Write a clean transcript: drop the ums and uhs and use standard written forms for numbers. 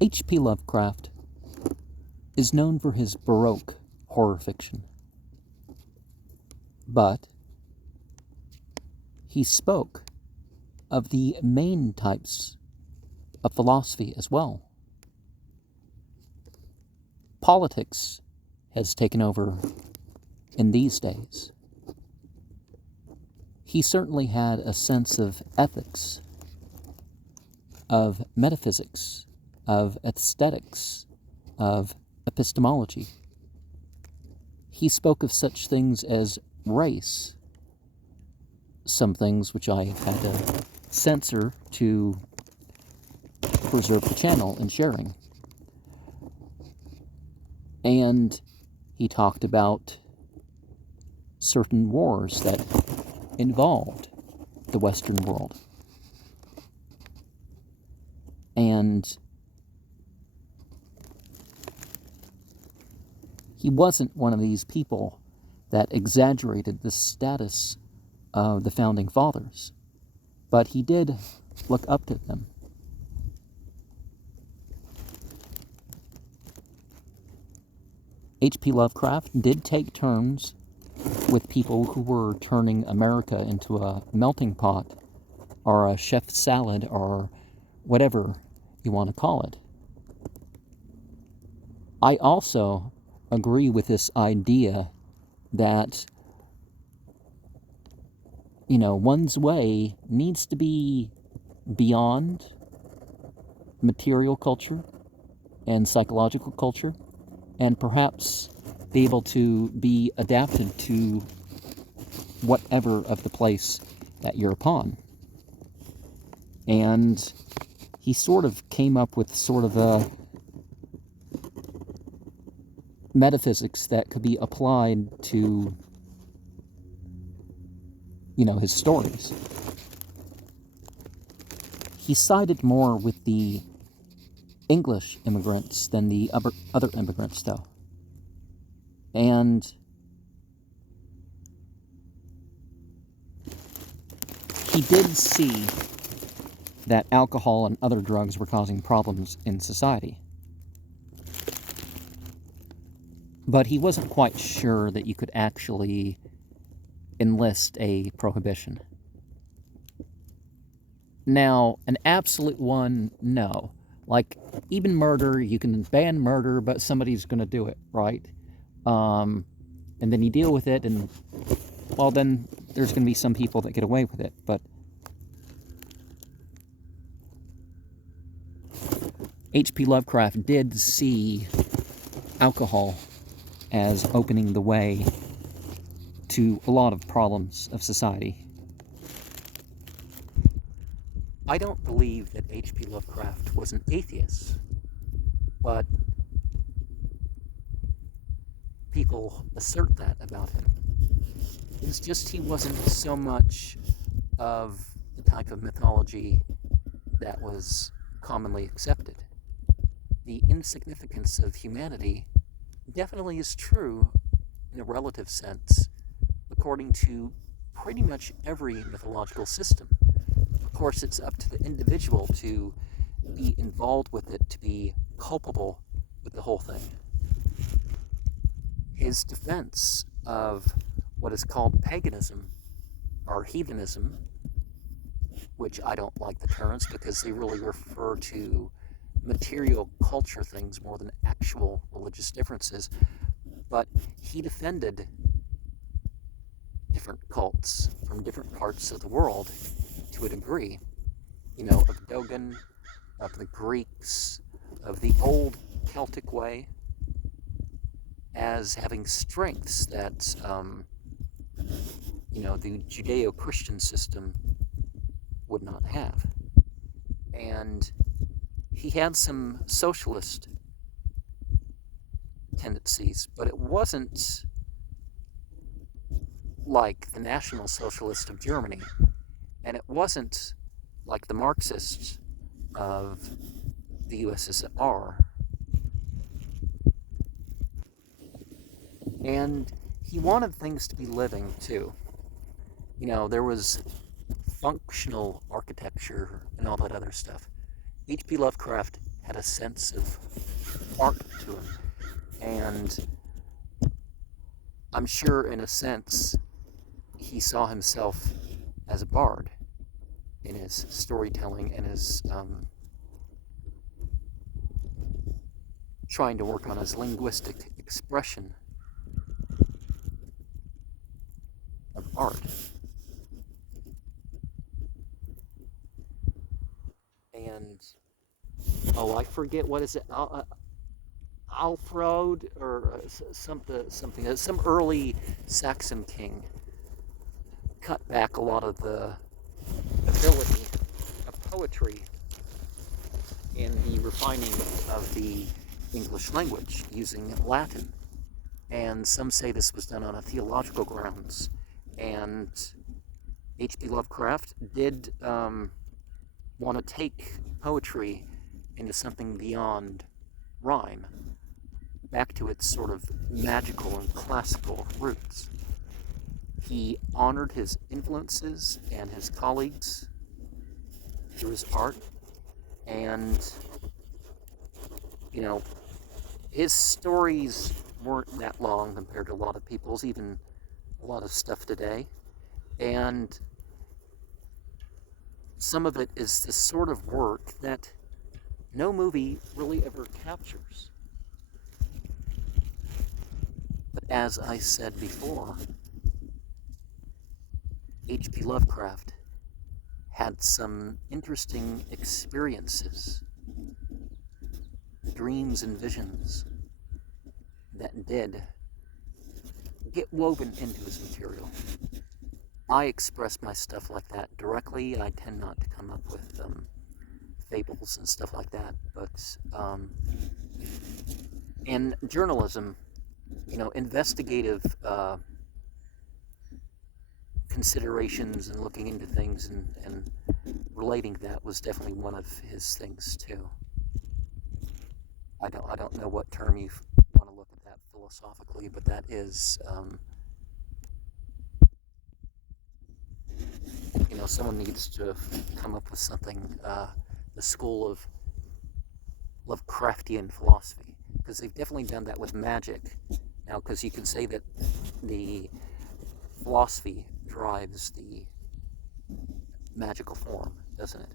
H.P. Lovecraft is known for his Baroque horror fiction, but he spoke of the main types of philosophy as well. Politics has taken over in these days. He certainly had a sense of ethics, of metaphysics, of aesthetics, of epistemology. He spoke of such things as race, some things which I have had to censor to preserve the channel and sharing. And he talked about certain wars that involved the Western world. And he wasn't one of these people that exaggerated the status of the Founding Fathers, but he did look up to them. H.P. Lovecraft did take turns with people who were turning America into a melting pot or a chef salad or whatever you want to call it. I also agree with this idea that, one's way needs to be beyond material culture and psychological culture, and perhaps be able to be adapted to whatever of the place that you're upon. And he sort of came up with sort of a metaphysics that could be applied to, his stories. He sided more with the English immigrants than the other immigrants, though. And he did see that alcohol and other drugs were causing problems in society. But he wasn't quite sure that you could actually enlist a prohibition. Now, an absolute one, no. Like, even murder, you can ban murder, but somebody's going to do it, right? And then you deal with it, and, well, then there's going to be some people that get away with it. But H.P. Lovecraft did see alcohol as opening the way to a lot of problems of society. I don't believe that H.P. Lovecraft was an atheist, but people assert that about him. It's just he wasn't so much of the type of mythology that was commonly accepted. The insignificance of humanity definitely is true in a relative sense, according to pretty much every mythological system. Of course, it's up to the individual to be involved with it, to be culpable with the whole thing. His defense of what is called paganism or heathenism, which I don't like the terms because they really refer to material culture things more than actual religious differeces, but he defended different cults from different parts of the world to a degree, of Dogon, of the Greeks, of the old Celtic way, as having strengths that, the Judeo-Christian system would not have. And he had some socialist tendencies, but it wasn't like the National Socialist of Germany, and it wasn't like the Marxists of the USSR. And he wanted things to be living, too. There was functional architecture and all that other stuff. H.P. Lovecraft had a sense of art to him. And I'm sure, in a sense, he saw himself as a bard in his storytelling and his trying to work on his linguistic expression of art. And I forget, what is it? Alfred, or something. Some early Saxon king cut back a lot of the ability of poetry in the refining of the English language using Latin. And some say this was done on a theological grounds. And H.P. Lovecraft did want to take poetry into something beyond rhyme, back to its sort of magical and classical roots. He honored his influences and his colleagues through his art, and, you know, his stories weren't that long compared to a lot of people's, even a lot of stuff today, and some of it is the sort of work that no movie really ever captures. But as I said before, H.P. Lovecraft had some interesting experiences, dreams and visions that did get woven into his material. I express my stuff like that directly. I tend not to come up with fables and stuff like that, but in journalism, investigative considerations and looking into things and relating that was definitely one of his things too. I don't know what term you want to look at that philosophically, but that is someone needs to come up with something, the school of Lovecraftian philosophy, because they've definitely done that with magic now, because you can say that the philosophy drives the magical form, doesn't it?